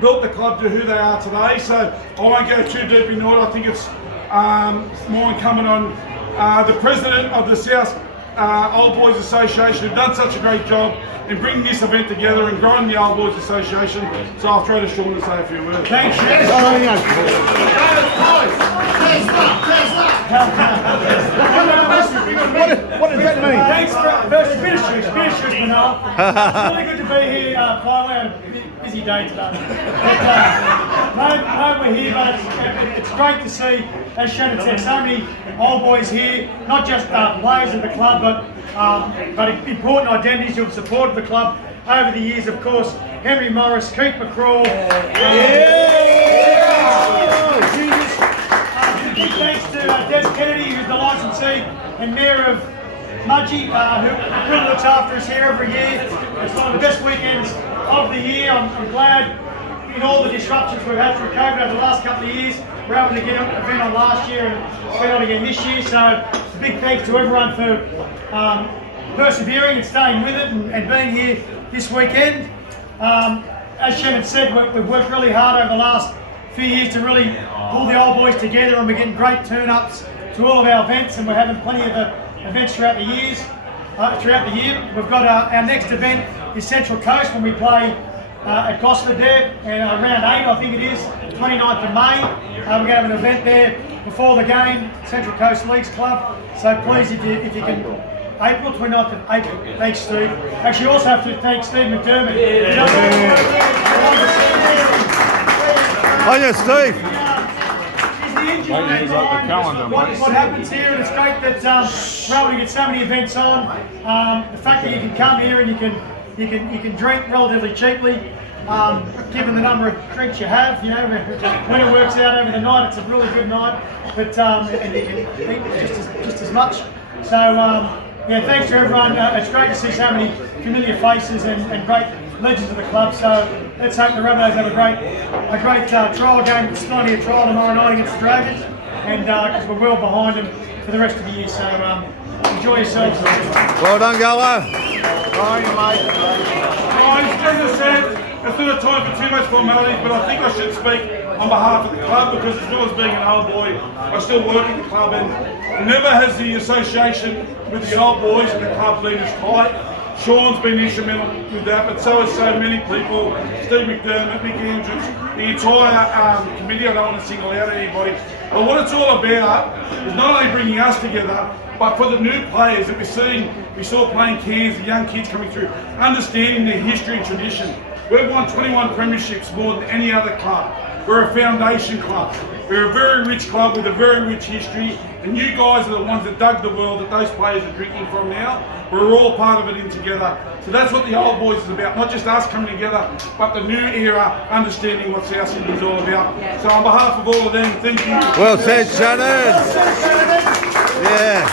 built the club to who they are today. So I won't go too deep into it. I think it's more incumbent on the president of the South Old Boys Association, who've done such a great job in bringing this event together and growing the Old Boys Association. So I'll throw to Sean to say a few words. Thanks, Shannon. What does that mean? Thanks for first finish, Manal. It's really good to be here. Finally, had a busy day today. But we're here, but it's great to see, as Shannon said, so many old boys here, not just players of the club, but important identities who have supported the club over the years. Of course, Henry Morris, Keith McCraw. Big thanks to Des Kennedy, who's the licensee and Mayor of Mudgee, who really looks after us here every year. It's one of the best weekends of the year. I'm glad in all the disruptions we've had through COVID over the last couple of years, we're able to get an event on last year and get on again this year. So big thanks to everyone for persevering and staying with it and being here this weekend. As Shannon said, we've worked really hard over the last few years to really pull the old boys together, and we're getting great turn-ups to all of our events, and we're having plenty of events throughout the year. We've got our next event is Central Coast, when we play at Gosford there, and around 8, I think it is, 29th of May. We're going to have an event there before the game, Central Coast Leagues Club. So please, if you can, April 29th of April. Thanks, Steve. Actually, you also have to thank Steve McDermott. Oh yeah, Steve. What happens here, and it's great that we're able to get so many events on. The fact that you can come here and you can drink relatively cheaply, given the number of drinks you have. You know, when it works out over the night, it's a really good night. But and you can eat just as much. So yeah, thanks to everyone. It's great to see so many familiar faces and great legends of the club. So let's hope the Rabbitohs have a great trial game. It's plenty of trial tomorrow night against the Dragons, and because we're well behind them for the rest of the year. So enjoy yourselves. Well done, Garlick. As I said, it's not a time for too much formalities, but I think I should speak on behalf of the club, because as well as being an old boy, I still work at the club, and never has the association with the old boys and the club been as tight. Sean's been instrumental with that, but so has so many people. Steve McDermott, Mick Andrews, the entire committee. I don't want to single out anybody. But what it's all about is not only bringing us together, but for the new players that we saw playing Cairns, the young kids coming through, understanding their history and tradition. We've won 21 premierships, more than any other club. We're a foundation club. We're a very rich club with a very rich history, and you guys are the ones that dug the well that those players are drinking from now. We're all part of it in together. So that's what the old boys is about, not just us coming together, but the new era, understanding what South Sydney is all about. So on behalf of all of them, thank you. Well said, Shannon. Yeah.